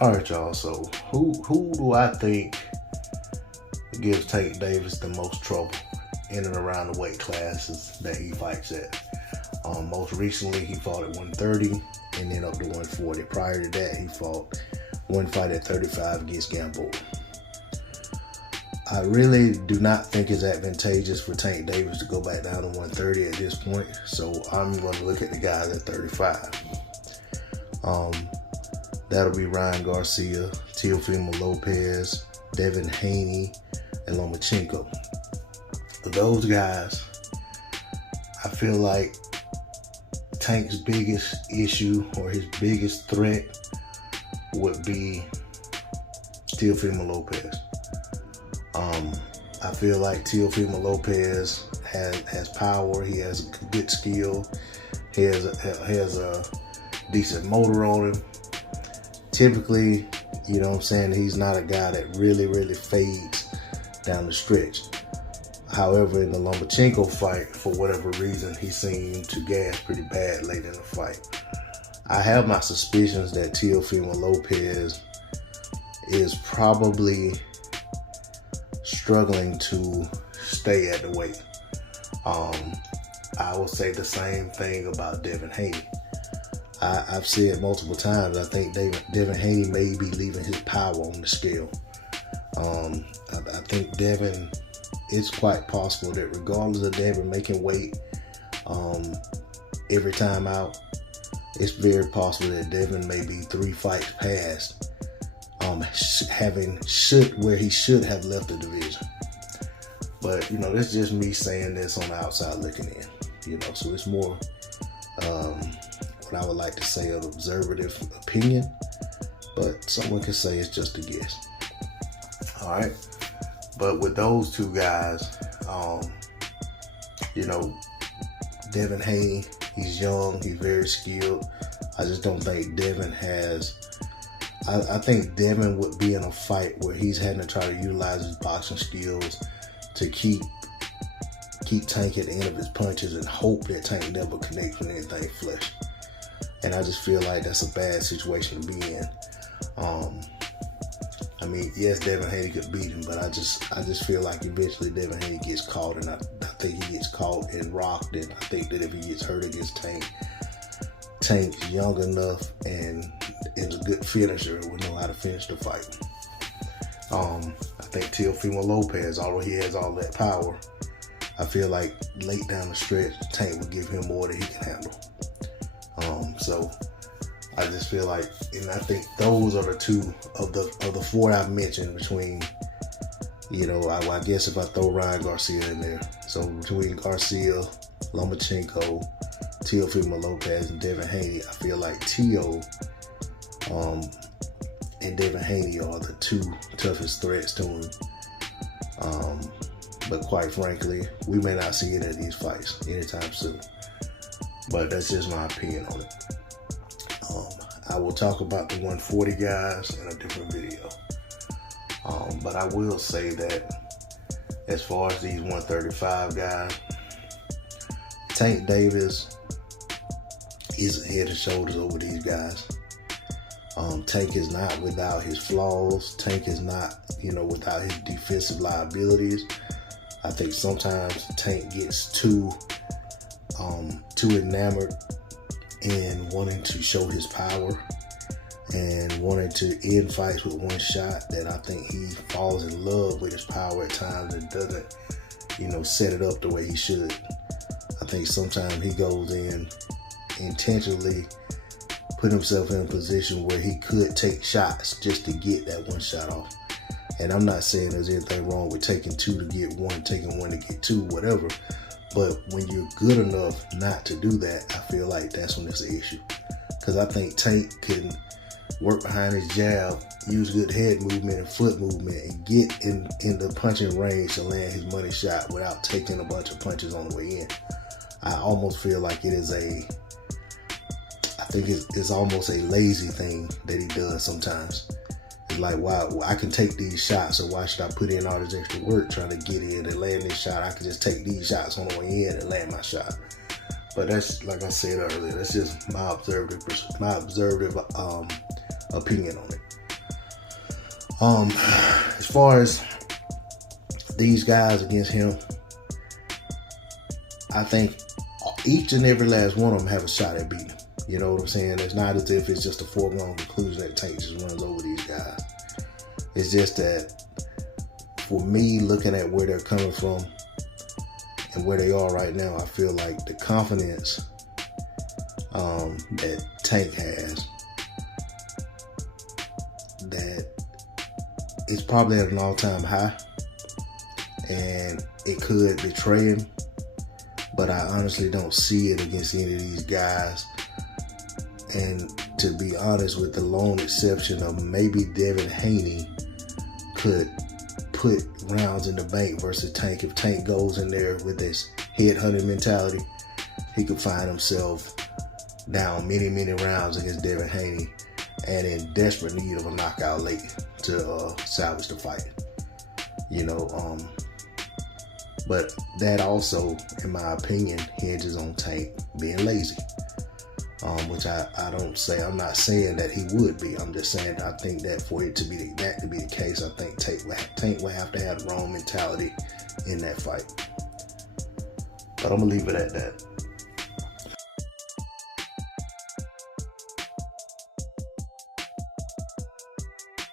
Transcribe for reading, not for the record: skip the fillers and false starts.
All right, y'all. So who do I think gives Tank Davis the most trouble in and around the weight classes that he fights at? Most recently, he fought at 130 and then up to 140. Prior to that, he fought one fight at 35 against Gamboa. I really do not think it's advantageous for Tank Davis to go back down to 130 at this point. So I'm going to look at the guys at 35. That'll be Ryan Garcia, Teofimo Lopez, Devin Haney, and Lomachenko. For those guys, I feel like Tank's biggest issue or his biggest threat would be Teofimo Lopez. I feel like Teofimo Lopez has power. He has good skill. He has a decent motor on him. Typically, you know what I'm saying, he's not a guy that really fades down the stretch. However, in the Lomachenko fight, for whatever reason, he seemed to gas pretty bad late in the fight. I have my suspicions that Teofimo Lopez is probably struggling to stay at the weight. I will say the same thing about Devin Haney. I've said multiple times, I think Devin Haney may be leaving his power on the scale. I think Devin, it's quite possible that regardless of Devin making weight every time out, it's very possible that Devin may be 3 fights past where he should have left the division. But, you know, that's just me saying this on the outside looking in. You know, so it's more what I would like to say an observative opinion, but someone could say it's just a guess. All right. But with those two guys, you know, Devin Haney, he's young, he's very skilled. I just don't think Devin has. I think Devin would be in a fight where he's having to try to utilize his boxing skills to keep Tank at the end of his punches and hope that Tank never connects with anything flesh. And I just feel like that's a bad situation to be in. I mean, yes, Devin Haney could beat him, but I just feel like eventually Devin Haney gets caught, and I think he gets caught and rocked, and I think that if he gets hurt against Tank's young enough and is a good finisher, will know how to finish the fight. I think Teofimo Lopez, although he has all that power, I feel like late down the stretch, Tank will give him more than he can handle. So I just feel like, and I think those are the two of the 4 I've mentioned between, you know, I guess if I throw Ryan Garcia in there. So between Garcia, Lomachenko, Teofimo Lopez, and Devin Haney, I feel like Teo and Devin Haney are the 2 toughest threats to him. But quite frankly, we may not see any of these fights anytime soon. But that's just my opinion on it. I will talk about the 140 guys in a different video. But I will say that as far as these 135 guys, Tank Davis is head and shoulders over these guys. Tank is not without his flaws. Tank is not, you know, without his defensive liabilities. I think sometimes Tank gets too enamored in wanting to show his power and wanting to end fights with one shot, that I think he falls in love with his power at times and doesn't, you know, set it up the way he should. I think sometimes he goes in intentionally put himself in a position where he could take shots just to get that one shot off. And I'm not saying there's anything wrong with taking 2 to get 1, taking 1 to get 2, whatever. But when you're good enough not to do that, I feel like that's when it's an issue. Because I think Tank can work behind his jab, use good head movement and foot movement, and get in the punching range to land his money shot without taking a bunch of punches on the way in. I almost feel like it is it's almost a lazy thing that he does sometimes. It's like, wow, I can take these shots, so why should I put in all this extra work trying to get in and land this shot? I can just take these shots on the way in and land my shot. But that's, like I said earlier, that's just my observative opinion on it. As far as these guys against him, I think each and every last one of them have a shot at beating him. You know what I'm saying? It's not as if it's just a foregone conclusion that Tank just runs over these guys. It's just that, for me, looking at where they're coming from and where they are right now, I feel like the confidence that Tank has, that it's probably at an all-time high, and it could betray him, but I honestly don't see it against any of these guys. And to be honest, with the lone exception of maybe Devin Haney, could put rounds in the bank versus Tank. If Tank goes in there with this headhunting mentality, he could find himself down many, many rounds against Devin Haney and in desperate need of a knockout late to salvage the fight. You know, but that also, in my opinion, hinges on Tank being lazy. Which I'm not saying that he would be. I'm just saying I think that for it to be the case, I think Tank will have to have the wrong mentality in that fight. But I'm gonna leave it at that.